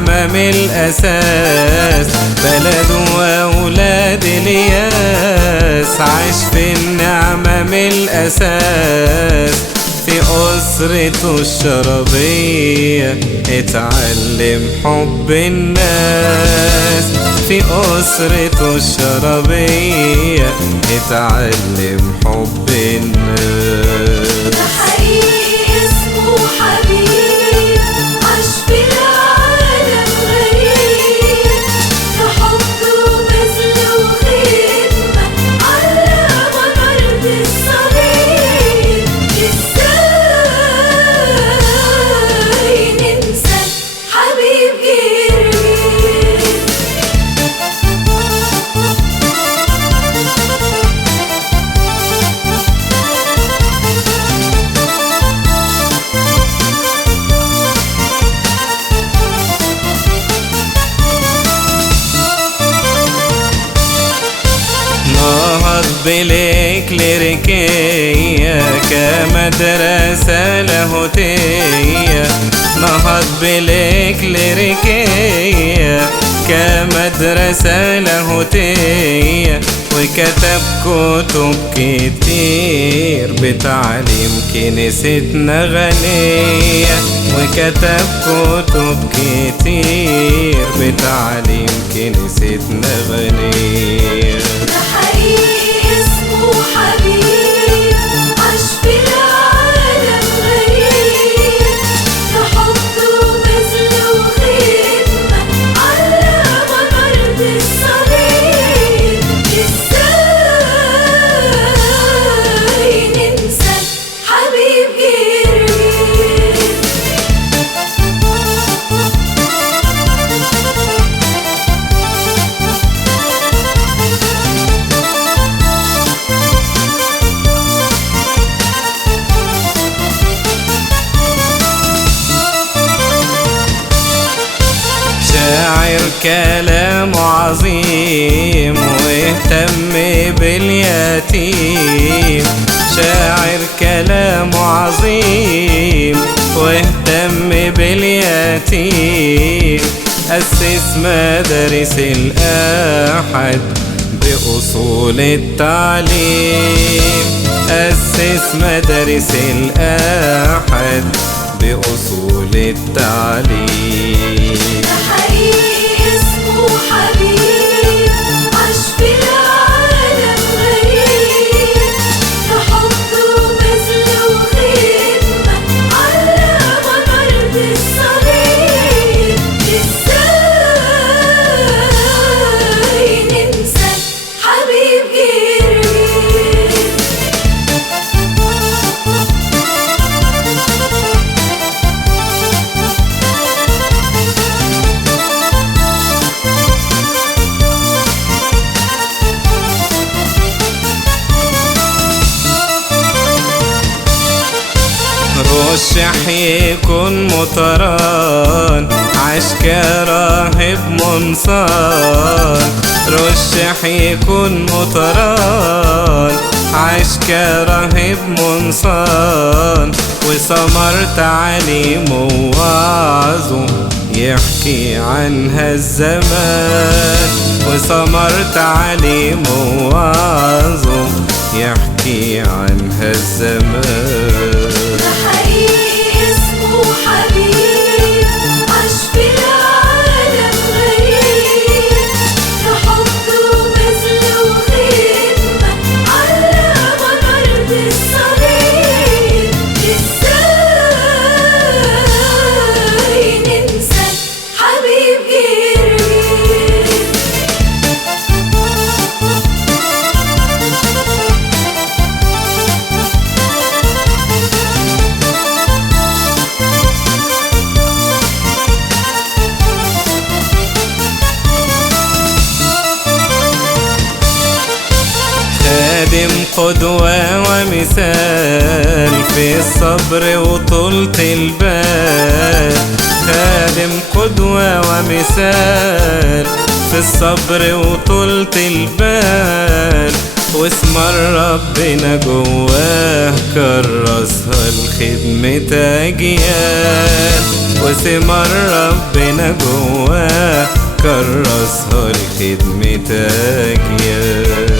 النعمة من الأساس، بلد وأولاد الياس. عاش في النعمة من الأساس، في أسرته الشرابية اتعلم حب الناس. في أسرته الشرابية اتعلم حب الناس. ده حقيقي اسمه حبيب، عاش في العالم غريب، في حب وبذل وخدمة علم أرض الصليب. ازاي ننسى حبيب جريب؟ نهض بالإكليريكية كمدرسة لاهوتية. نهض بالإكليريكية كمدرسة لاهوتية، وكتب كتب كتير بتعليم كنيستنا غنية. وكتب كتب كتير بتعليم كنيستنا غنية. ده حقيقي اسمه حبيب، عاش في العالم غريب، في حب وبذل وخدمة علم أرض الصليب. ازاي ننسى حبيب جريب؟ شاعر كلامه عظيم واهتم باليتيم. شاعر كلامه عظيم واهتم باليتيم. أسس مدارس الأحد بأصول التعليم. أسس مدارس الأحد بأصول التعليم. ده حقيقي اسمه حبيب، عاش في العالم غريب، في حب وبذل وخدمة علم أرض الصليب. ازاي ننسى حبيب جريب؟ رشح يكون مطران، عاش كراهب منصان. رشح يكون مطران، عاش كراهب منصان. وثمر تعليمه ووعظه يحكي عنها الزمان. وثمر تعليمه ووعظه يحكي عنها الزمان. ده حقيقي اسمه حبيب، عاش في العالم غريب، في حب وبذل وخدمة علم أرض الصليب. ازاي ننسى حبيب جريب؟ خادم قدوة ومثال في الصبر وطولة البال. خادم قدوة ومثال في الصبر وطولة البال. واسمر ربنا جواه كرسها لخدمة أجيال. وثمر ربنا جواه كرسها لخدمة أجيال.